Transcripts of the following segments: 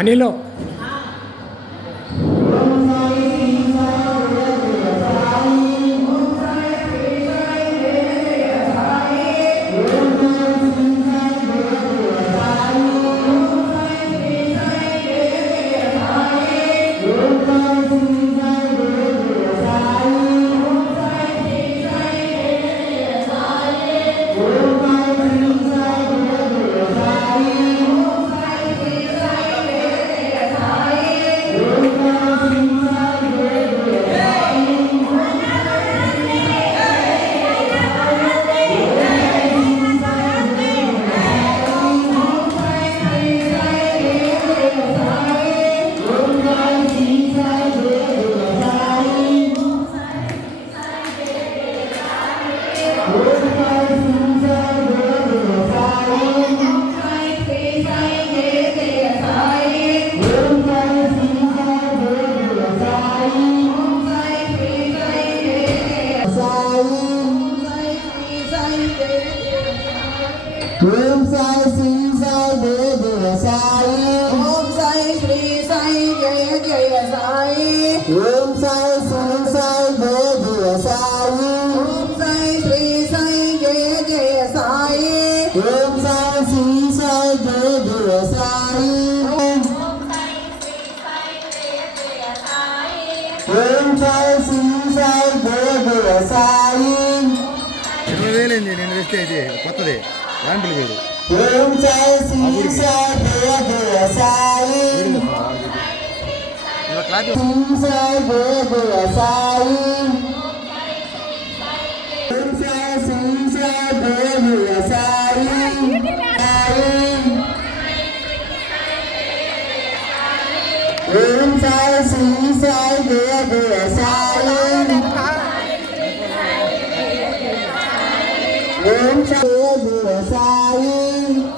అనిలో Om Sai Sri Sai Deva Sai Om Sai Sri Sai Jaya Sai Om Sai Sri Sai Deva Sai Om Sai Sri Sai Jaya Sai Om Sai Sri Sai Deva Sai Om Sai Sri Sai Deva Sai 20,000 నేను వేస్తే ఇది కొత్తది ample వేరు ఓం జై శ్రీ సాయి దేవ Sai cloth Sai దేవ సాయి ఓం జై శ్రీ సాయి దేవ సాయి ఓం జై శ్రీ సాయి దేవ Sai Om Sai Deva Sai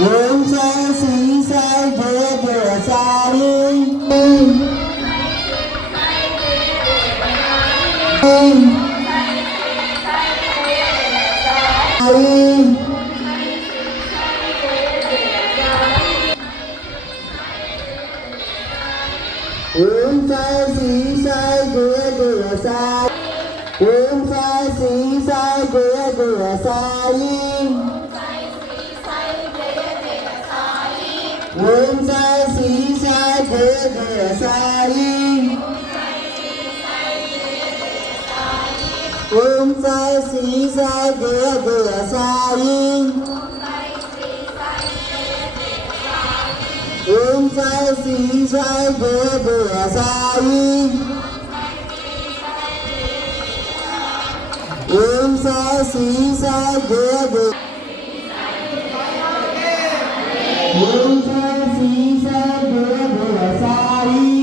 Om Sai Sri Sai Deva Sai Om Sai Sri Sai Deva Sai Om Sai Sri Sai Deva Sai Om Sai Sri Sai Deva Sai Om Sai Sri Sai Deva Sai Om Sai Sri Sai Deva Sai Om Sai Sri Sai Deva Om Sai Sri Sai Deva Sai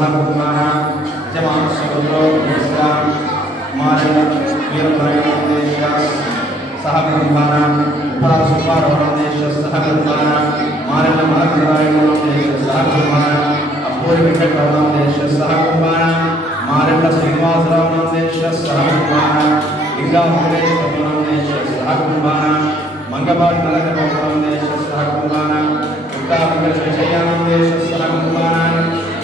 सह कुमारा यजमानस्य पुत्रो विश्राम मारण्य वीरपरमेश्वर सह कुमारा उपरासुपारोदेश्य सह कुमारा मारण्य महारायणोदेश्य सह कुमारा अपूर्व वेंकटरामोदेश्य सह कुमारा मारण्य श्रीनिवासरामोदेश्य सह कुमारा लिंगा वेंकटेश्वरोदेश्य सह कुमारा मंगपाट नरकरोदेश्य सह कुमारा उक्ता वेंकटेश्वरयोदेश्य सह कुमारा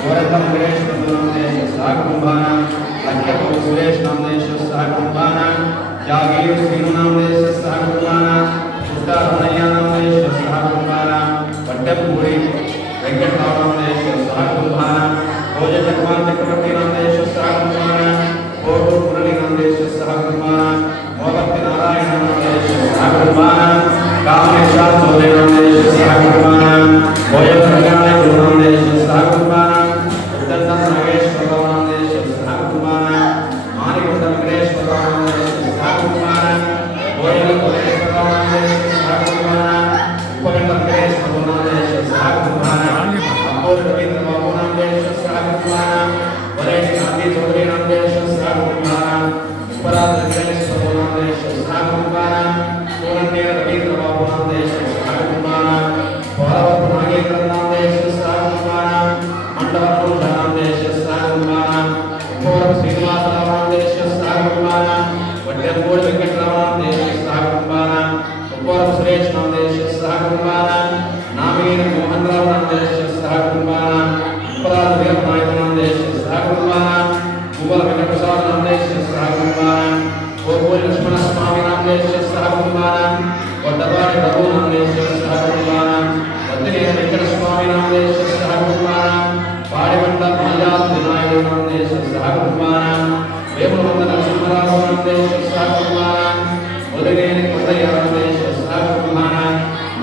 गोरखम वेंकटेश्वरोदेश्य सह कुमारा लक्ष्यपुर सुरेश नामदेश्य सह कुमारा जागीर श्रीनामदेश्य सह कुमारा उक्ता रमणయ్య नामदेश्य सह कुमारा वड्डपूरी वेंकटरामदेश्य सह कुमारा भोज चक्रवाल चक्रवर्ती नामदेश्य सह कुमारा कोटू मुरली नामदेश्य सह कुमारा मोहभक्ति नारायण नामदेश्य सह कुमारा कामेश्वर चौधरी नामदेश्य सह कुमारा भोज रंगालय नामदेश्य सह कुमारा उद्दंड नागेश्वर नामदेश्य सह कुमारा मानिक वेंकटेश्वर नामदेश्य सह कुमारा भोज कोलेश्वर नामदेश्य सह कुमारा उपगंड वेंकटेश्वर नामदेश्य सह कुमारा अपोल रवींद्र बाबू नामदेश्य सह कुमारा वरेश गांधी चौधरी नामदेश्य सह कुमारा उपराध वेंकटेश्वर नामदेश्य सह कुमारा सोनन्य रवींद्र बाबू नामदेश्य सह कुमारा पौरव नागेंद्र नामदेश्य सह कुमारा मंडल नामदेश्य सह कुमारा पौरव श्रीनिवासराव नामदेश्य सह कुमारा वड्डपूर वेंकटराव नामदेश्य सह कुमारा पौरव सुरेश नामदेश्य सह कुमारा नामीर मोहनराव नामदेश्य सह कुमारा उपराध वीरनायक नामदेश्य सह कुमारा मुगल वेंकटप्रसाद नामदेश्य सह कुमारा गोकुल लक्ष्मण स्वामी नामदेश्य सह कुमारा वड्डवाड़ी रघु नामदेश्य सह कुमारा वद्दिनेर वेंकट स्वामी नामदेश्य सह कुमारा पाड़िमंड महाजात विनायक नामदेश्य सह कुमारा वेमुलवंद नरसिंहराव नामदेश्य सह कुमारा मुदगेनि कोटయ్య नामदेश्य सह कुमारा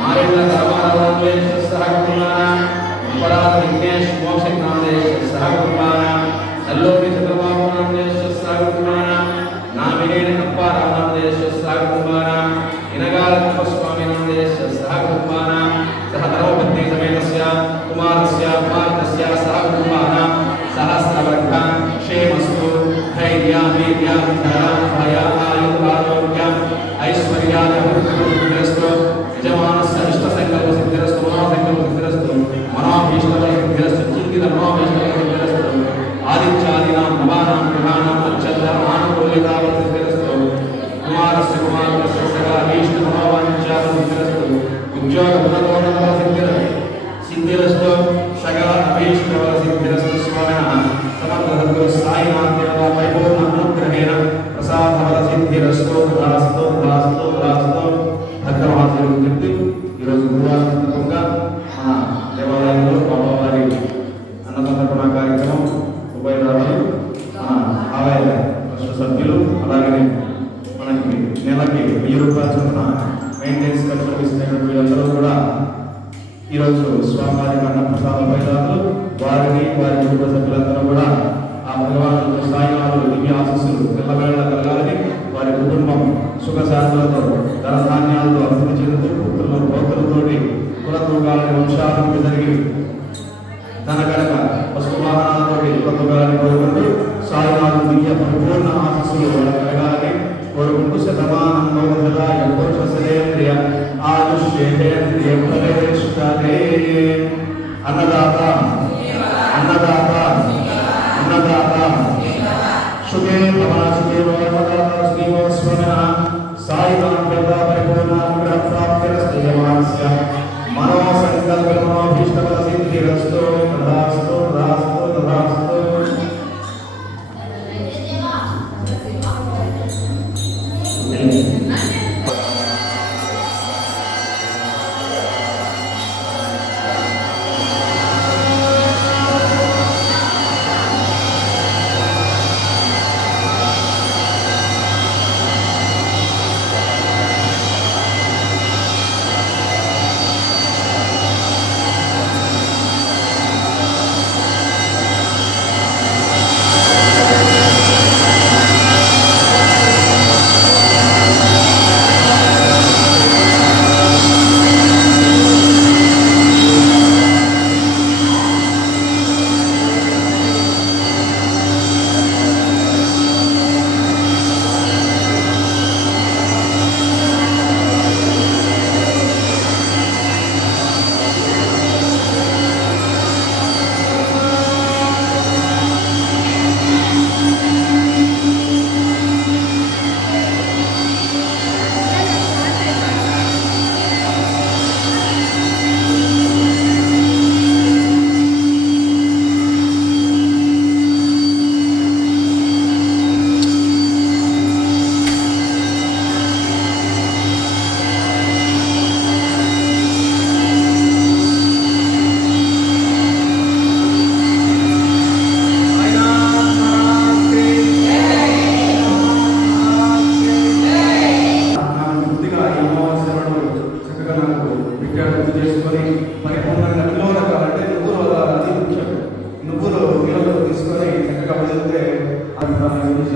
मारेंद्र रामाराव नामदेश्य सह कुमारा उपराध विघ्नेश मोक्षित नामदेश्य सह कुमारा नल्लोरी चंद्रबाबू नामदेश्य सह कुमारा नामिनेनि अप्पाराव नामदेश्य सह कुमारा इनगाल स्वामी नामदेश्य सह कुमारा सह धर्मपत्नी समेतस्य कुमारस्य भारतस्य सह कुमारा सहस्रवर्ग क्षेमस्तु धैर्य वीर्य विद्या भय आयु आरोग्य ऐश्वर्याभिवृद्धिरस्तु यजमानस्य इष्टसंकल्प सिद्धिरस्तु मनोसंकल्प सिद्धिरस्तु मनोभीष्टफल सिद्धिरस्तु चिन्तित मनोभीष्टफल सिद्धिरस्तु आदित्यादीनां नवानां ग्रहाणां अत्यन्तमानुकूल्यता सिद्धिरस्तु कुमारस्य कुमारस्य सदा इष्टमनोवाञ्छा सिद्धिरस्तु उद्योगफलदोषफल सिद्धिरस्तु सकल अभीष्टफल सिद्धिरस्तु स्वामिनः समर्थ सद्गुरु साईनाथ देवता परिपूर्ण अनुग्रहेण प्रसादफल सिद्धिरस्तु तथास्तु तथास्तु तथास्तु భద్రవాసులు చెప్తూ ఈరోజు గురువారం సందర్భంగా మన దేవాలయంలో బాబావారి అన్నసంతర్పణ కార్యక్రమం ఉభయదారులు మన ఆలయ ట్రస్ట్ సభ్యులు అలాగే మనకి నెలకి 1000 రూపాయల చొప్పున మెయింటెనెన్స్ ఖర్చులు ఇస్తున్నటువంటి వీళ్ళందరూ కూడా ఈరోజు స్వామివారికి అన్నప్రసాద ఉభయదారులు వారిని వారి కుటుంబ సభ్యులందరూ కూడా ఆ భగవానుడు సాయినాథుడు దివ్య ఆశీస్సులు పిల్లవేళ కలగాలని వారి కుటుంబం సుఖశాంతులతో ధనధాన్యాలతో అభివృద్ధి చెందుతూ పుత్రులు పౌత్రులతోటి కులతూగాలని వంశాభివృద్ధి జరిగి తన కనుక పశు వాహనాలతోటి కులతూగాలని కోరుకుంటూ సాయినాథుడు దివ్య పరిపూర్ణ ఆశీస్సులు వాళ్ళకి కలగాలని కోరుకుంటూ శతమానం భవజలాయ పురుషసేంద్రియ ఆయుష్యేంద్రియ ప్రవేశిష్టాదే అన్నదాత అన్నదాత అన్నదాత సుఖే భవ సుఖే భవ స్వనః సాయినాథ్ దేవతా పరిపూర్ణ అనుగ్రహ ప్రాప్తిరస్తు యమాస్య మనో సంకల్ప మనోభీష్టఫల సిద్ధిరస్తు తథాస్తు తథాస్తు తథాస్తు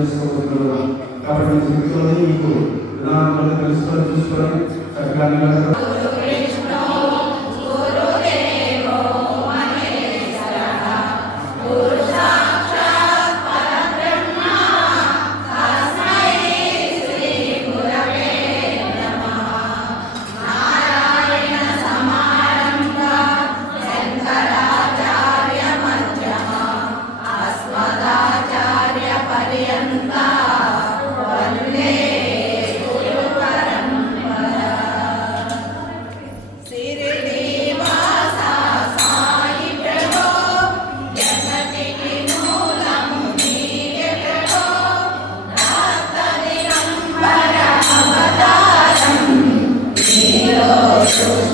చేసుకోబోతున్నాడు. కాబట్టి మీ జీవితంలో మీకు విధానాలు తెలుసుకొని చూసుకొని చక్కగా నిలబడి Thank you.